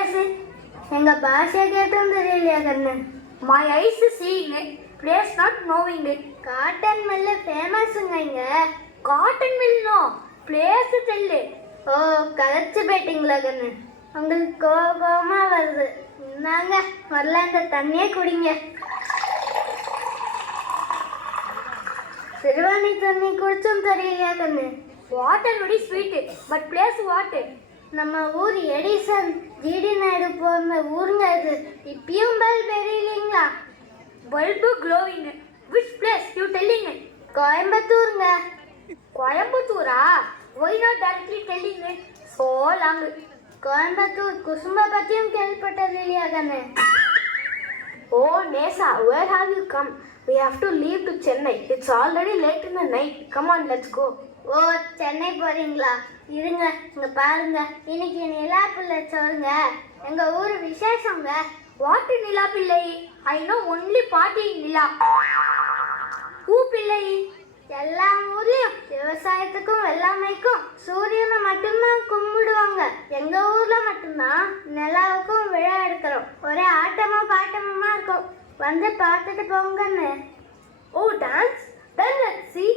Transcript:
பேசு. எங்க பாஷை கேட்டும் தெரியலையா கண்ணு? My eyes is seeing it, place not knowing it. Cotton mill ஃபேமஸுங்க இங்க. Cotton mill no, place tell it. ஓ, கலைச்சு போயிட்டீங்களா கண்ணு? உங்களுக்கு கோபமா வருது. இந்தாங்க வரல, இந்த தண்ணியே குடிங்க. சிறுவாணி தண்ணி குடிச்சும் தெரியலையா கண்ணு? Water very sweet, but place water. நம்ம ஊர் எடிசன் ஜிடி நாயுடு போன ஊருங்க இது. இப்பயும் பல்ப் எரியலைங்களா? Bulb glowing. Which place you telling it? கோயம்புத்தூருங்க. Coimbatore? Why not directly telling it? So long. Coimbatore குசும்ப பத்தியும் கேள்விப்பட்டது இல்லையா கண்ணு? Oh Nesa, where have you come? We have to leave to Chennai. It's already late in the night. Come on, let's go. ஓ, சென்னை போறீங்களா? இருங்க, இங்க பாருங்க, இன்னைக்கு நிலா பிள்ளை சொல்லுங்க. எங்க ஊர் விசேஷங்க. What Nila Pillai? I know only party in Nila. Who Pillai? எல்லா ஊர்லயும் விவசாயத்துக்கும் வெள்ளாமைக்கும் சூரியனை மட்டும்தான் கும்பிடுவாங்க. எங்க ஊர்ல மட்டும்தான் நிலாவுக்கும் விழா எடுக்கிறோம். ஒரே ஆட்டமும் பாட்டமுமா இருக்கும். வந்து பார்த்துட்டு போங்கன்னு. Oh, dance? Then let's see.